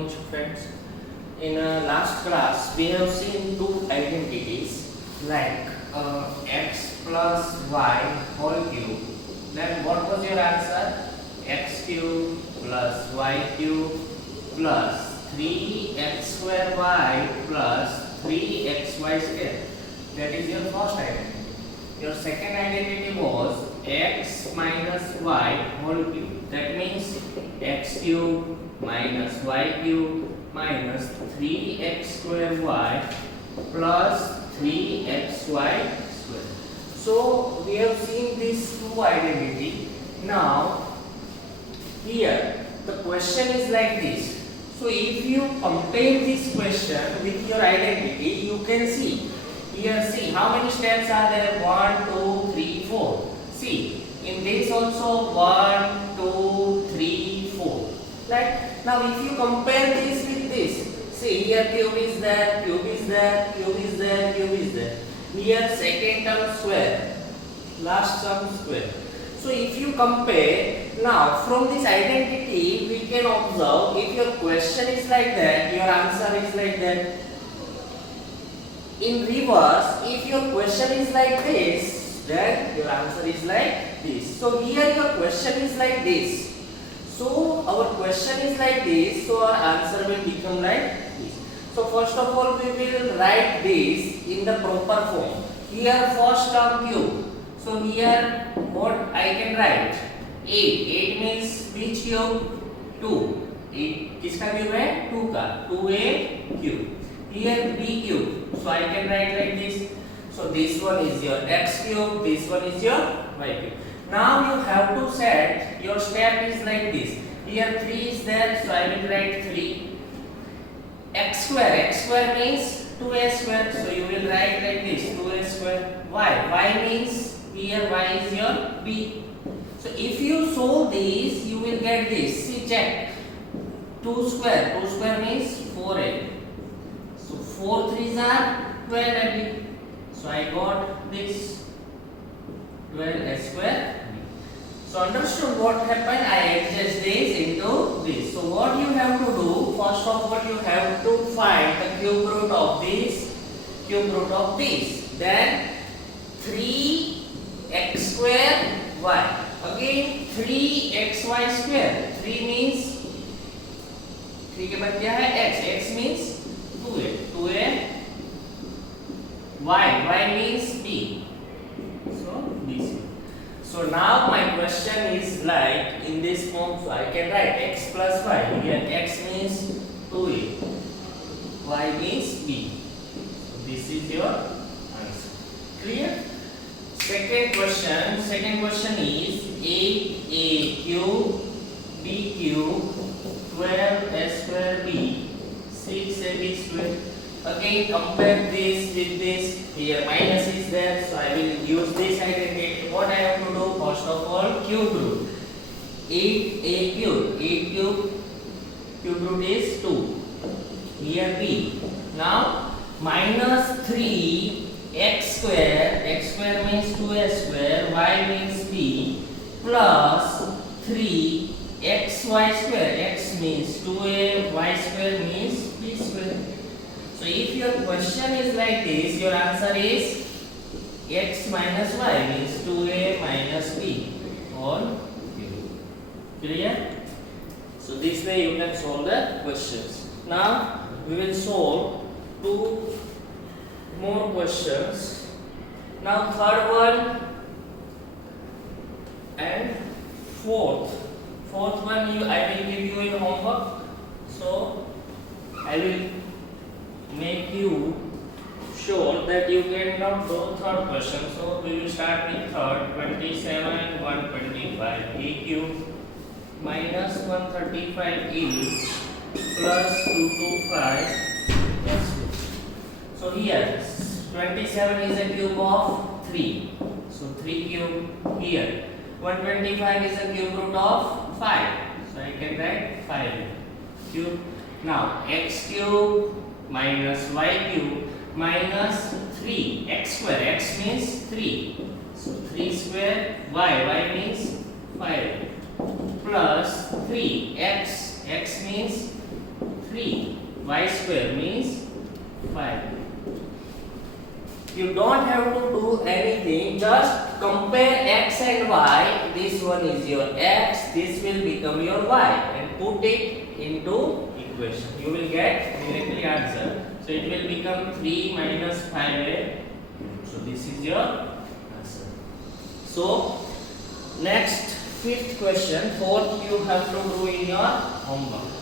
morning friends. In last class we have seen two identities like x plus y whole cube. Then what was your answer? X cube plus y cube plus 3x square y plus 3xy square. That is your first identity. Your second identity was x minus y whole cube. That means x cube minus y cube minus 3x square y plus 3xy square. So we have seen these two identity. Now here the question is like this. So if you compare this question with your identity, you can see here, see how many steps are there? 1, 2, 3, 4. See, in this also 1, 2, 3, 4. Like now, if you compare this with this, see here cube is there, cube is there, cube is there, cube is there. Here second term square, last term square. So if you compare, now from this identity we can observe if your question is like that, your answer is like that. In reverse, if your question is like this, then your answer is like this. So here your question is like this. So our question is like this, so our answer will become like this. So first of all we will write this in the proper form. Here first term cube. So here what I can write? 8. 8 means which cube? 2. 8 किसका cube है? 2 का. 2a cube. Here b cube. So I can write like this. So this one is your x cube, this one is your y cube. Now you have to set your step is like this. Here 3 is there, so I will write 3. X square means 2a square. So you will write like this, 2a square. Y means here y is your b. So if you solve this, you will get this. See, check. 2 square means 4a. So 4 3s are 12ab. So I got this 12a square. So understood what happened? I adjust this into this. So what you have to do? First of all, you have to find the cube root of this, cube root of this. Then 3x square y. Again 3xy square. 3 means 3 के बाद क्या है? x means 2a y means b. So this. So now my question is like in this form. So I can write x plus y. Here x means 2a, y means b. So this is your answer. Clear? Second question is 8a cube b cube 12a square b 6ab square. Again compare this with this. Here minus is there, so I will use this identity. What I have to do? First of all, cube root. 8a cube. 8 cube root is 2. Here b. Now minus 3x square. X square means 2a square. Y means b. Plus 3xy square. X means 2a. Y square means b square. So if your question is like this, your answer is x minus y means 2a minus b on cube. Clear? So this way you can solve the questions. Now we will solve two more questions. Now third one and fourth one I will give you in homework. So I will make you sure that you can not do third question. So we will start with third. 27 125 a cube minus 135a plus 225 s cube. So here 27 is a cube of 3. So 3 cube here. 125 is a cube root of 5. So I can write 5 cube. Now x cube minus y cube minus 3 x square. X means 3. So 3 square y means 5 plus 3 x means 3 y square means 5. You don't have to do anything, just compare x and y. This one is your x, this will become your y, and put it into equation. You will get directly answer. So it will become 3 minus 5a. So this is your answer. So next, fifth question, fourth you have to do in your homework.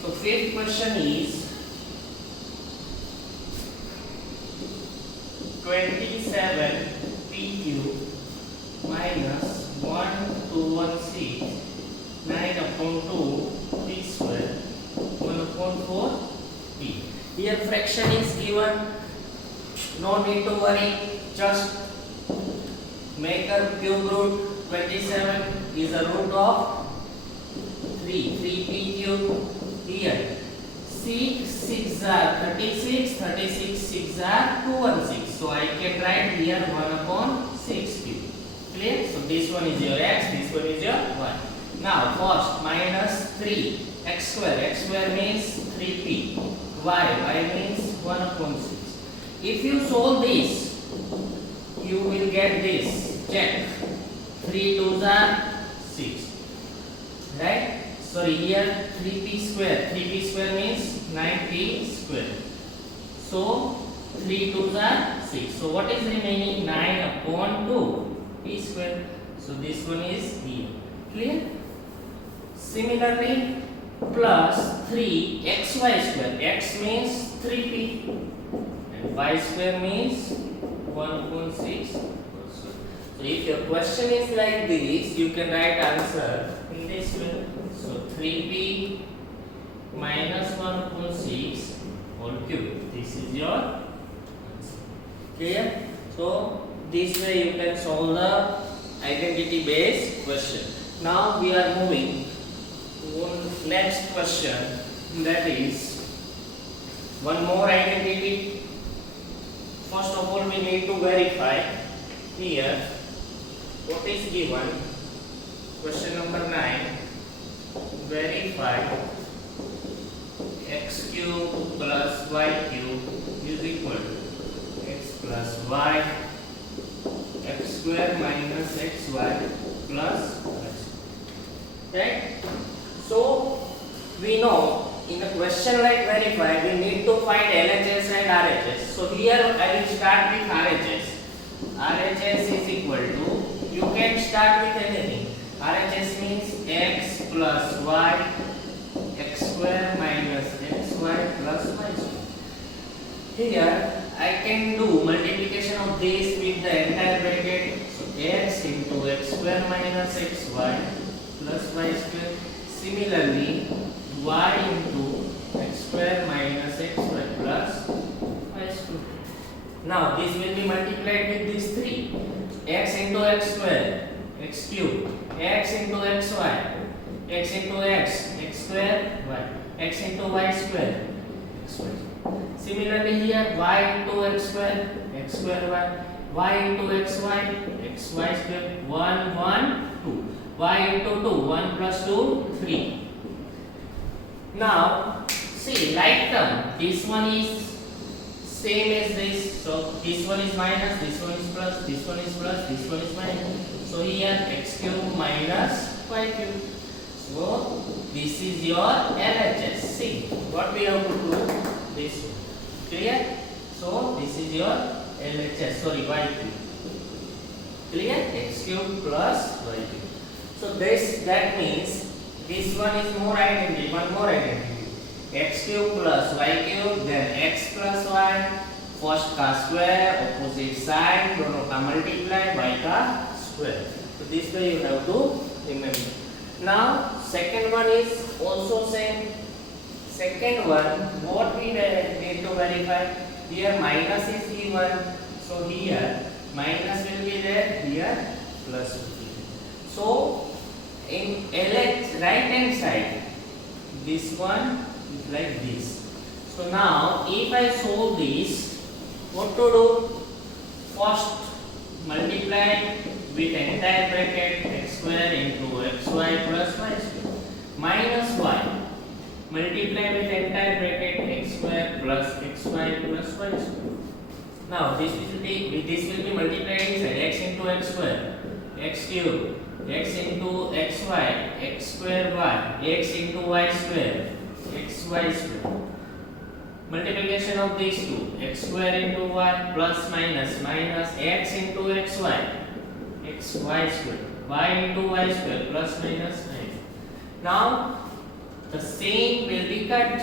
So fifth question is 27 p cube minus 1216 9 upon 2 p square 1 upon 4 p. Here fraction is given, no need to worry, just make a cube root. 27 is a root of 3p cube. Here 6 are 36, 36 6 are 216. So I can write here 1 upon 6 cube. Clear? So this one is your x, this one is your y. Now first minus 3 x square means 3p, y means 1 upon 6. If you solve this, you will get this. Check. 3 2s are 6. Right? Sorry, here 3p square means 9p square. So 3 2s are 6. So what is remaining? 9 upon 2 p square. So this one is here. Clear? Similarly, plus 3 xy square. X means 3p and y square means 1 upon 6. So if your question is like this, you can write answer in this way. So 3p minus 1 upon 6 whole cube. This is your answer. Clear? So this way you can solve the identity based question. Now we are moving to next question, that is one more identity. First of all, we need to verify here what is given. Question number 9. Verify x cube plus y cube is equal to x plus y, x square minus xy plus x. Right? So we know in a question like verify, we need to find LHS and RHS. So here I will start with RHS. RHS is equal to, you can start with anything. RHS means x plus y, x square minus xy plus y square. Here I can do multiplication of this with the entire bracket. So x into x square minus xy plus y square. Similarly, y into x square minus xy plus y square. Now this will be multiplied with these three. X into x square, x cube, x into xy, x into x, x square, y, x into y square, x y. Similarly here, y into x square y into xy, xy square, 1, 1, 2. Y into 2, 1 plus 2, 3. Now, see, like term, this one is same as this. So, this one is minus, this one is plus, this one is plus, this one is minus. So, here x cube minus y cube. So, this is your LHS. See, what we have to do? This one. Clear? So, this is your LHS, sorry, y cube. Clear? X cube plus y cube. So that means this one is more identity, one more identity. X cube plus y cube, then x plus y, first का square, opposite side, दोनों का multiply, y का square. So this way you have to remember. Now second one is also same. Second one, what we need to verify? Here minus is given, so here minus will be there, here plus will be there. So in LH right hand side, this one is like this. So now if I solve this, what to do? First multiply with entire bracket x square into xy plus y square minus y. Multiply with entire bracket x plus xy plus y square. Now this will be multiplied inside x into x square, x cube, x into xy, x square y, x into y square, xy square. Multiplication of these two, x square into y plus minus x into xy, xy square, y into y square plus minus 9. Now the same will be cut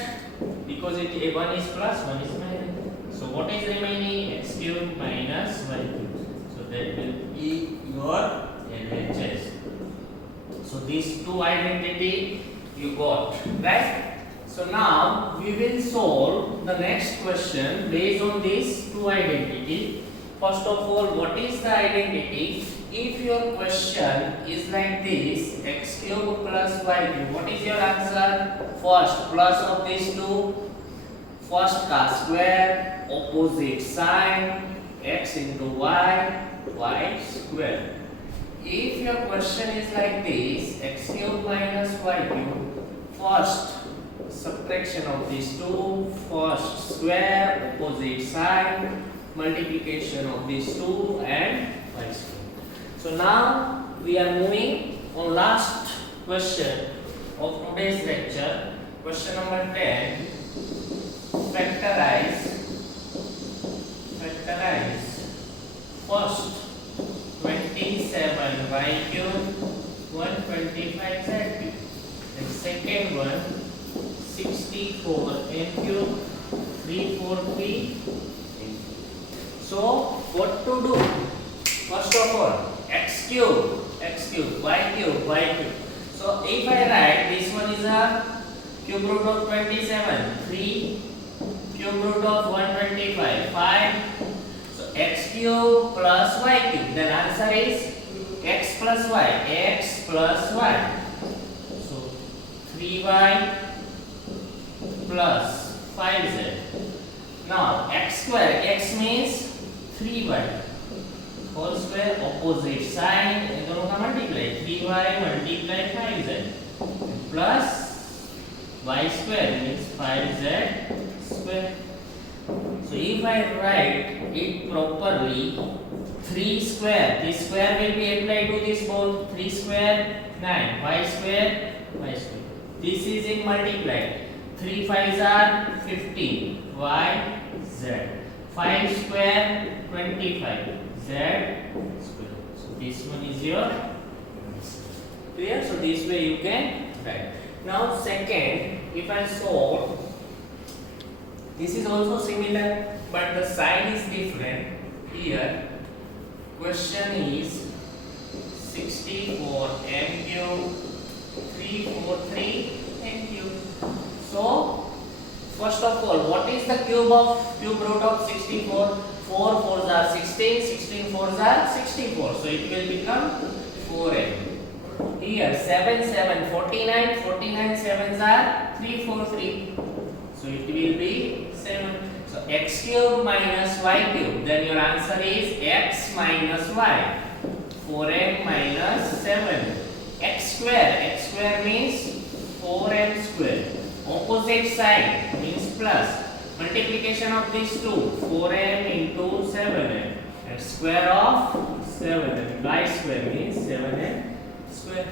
because one is plus, one is minus. So what is remaining? X cube minus y cube. So that will be your LHS. So these two identity you got, right? So now we will solve the next question based on these two identity. First of all, what is the identity? If your question is like this, x cube plus y cube, what is your answer? First, plus of these two, first cast square, opposite sign, x into y, y square. If your question is like this, x cube minus y cube, first subtraction of these two, first square, opposite sign, multiplication of these two and y square. So now we are moving on last question of today's lecture. Question number 10. Factorize first 27y cube 125z cube, and second one 64m cube 343. So what to do? First of all, x cube, y cube. So if I write this one is a cube root of 27, 3, cube root of 125, 5. So x cube plus y cube. Then answer is x plus y. So 3y plus 5z. Now x square, x means 3y. Whole square, opposite sign, इन दोनों का multiply, 3y multiply 5z plus y square means 5z square. So if I write it properly, 3 square, this square will be applied to this both, 3 square 9, y square. This is in multiply, 3 5s are 15, y z, 5 square 25. Z square. So this one is your clear. So this way you can write. Now second, if I solve, this is also similar, but the sign is different. Here, question is 64m cube 343 m cube. So first of all, what is the cube root of 64? 4 4s are 16, 16 4s are 64. So it will become 4m. Here 7 7 49, 49 7s are 343. So it will be 7. So x cube minus y cube. Then your answer is x minus y. 4m minus 7. X square means 4m square. Opposite side means plus. Multiplication of these two, 4m into 7m, and square of 7m. Y square means 7m square.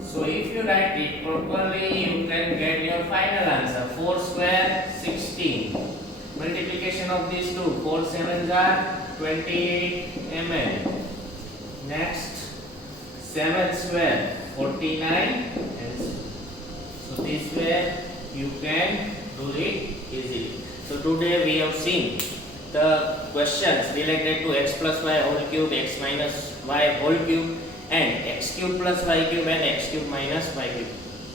So if you write it properly, you can get your final answer. 4 square 16. Multiplication of these two, 4 7s are 28 mm. Next, 7 square 49, and so this way you can do it easily. So today we have seen the questions related to x plus y whole cube, x minus y whole cube, and x cube plus y cube and x cube minus y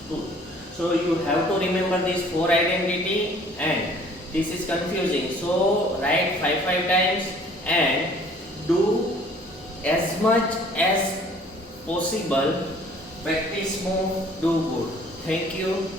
cube. So you have to remember these 4 identity, and this is confusing. So write 5 times and do as much as possible. Practice more, do good. Thank you.